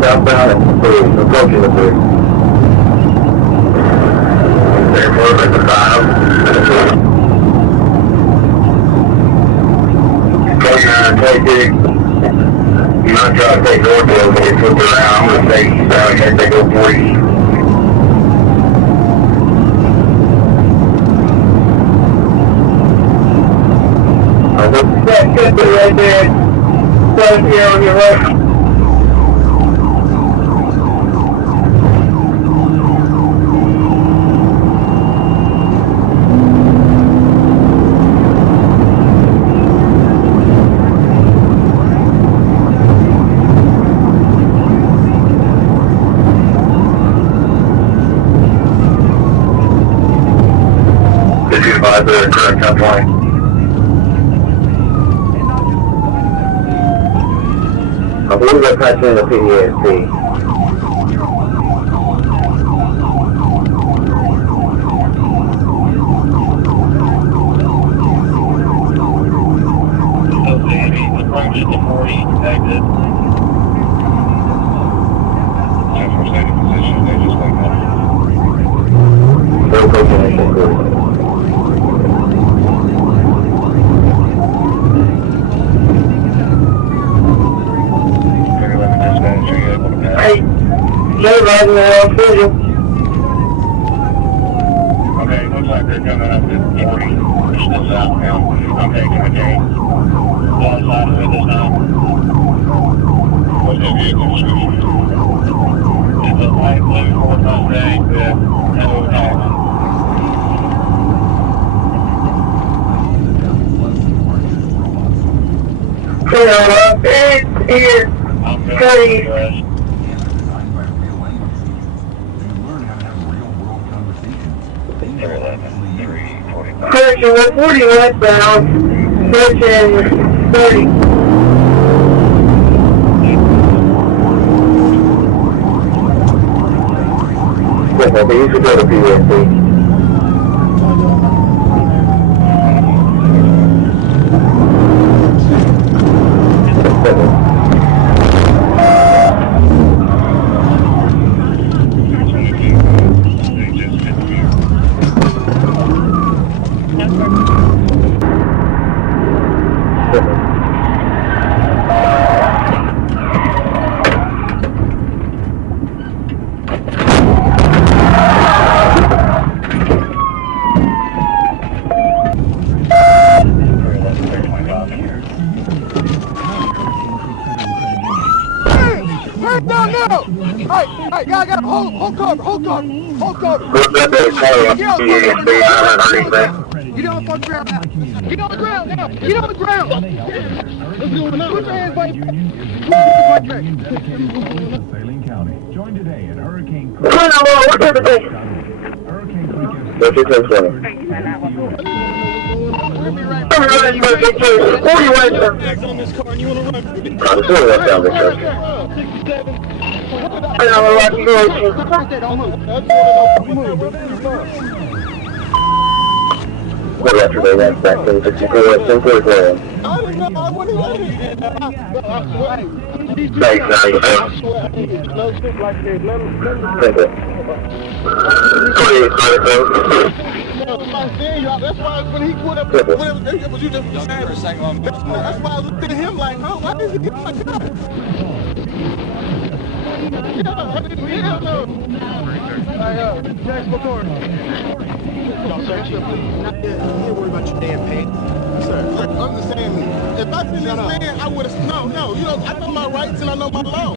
Southbound at 3, approaching the 3. They're moving to 5. You're not trying to take Northfield, but get flipped around. I'm going to take eastbound, can't take 40. That could be right there. Right here on your right. Did you advise the correct cut point? I believe they're patching the PDSP. Approach the 40 exit. After stated position, they just wake up. They're approaching exit 40. Hey, they're riding around for you. Okay, looks like they're coming up at 40. Push this out now. I'm taking the gate. One side of it this time. What's the vehicle description? It's a light blue Ford Mustang with no tag on it. It's here. I'm going to the rest. Pushing 140 westbound, pushing 30. Yes, I think you should go to PSC. Hey, got hold cover. Get on the ground now. Get on the ground now. Get on the ground. What's going on? Put your hands by your Saline County. Join today at Hurricane Creek. What's your case for? What yesterday went back to 64 Sinclair. Thanks, now you know. That's why when he put up whatever you just said for a second. That's why I looked at him like, huh, why is he getting my car? Yeah, I didn't hear him. James McCord. No, sir, please. Not yet. Don't worry about your damn pain. Sir, look, understand me. If I seen this man, I would have. No, you know, I know my rights and I know my law.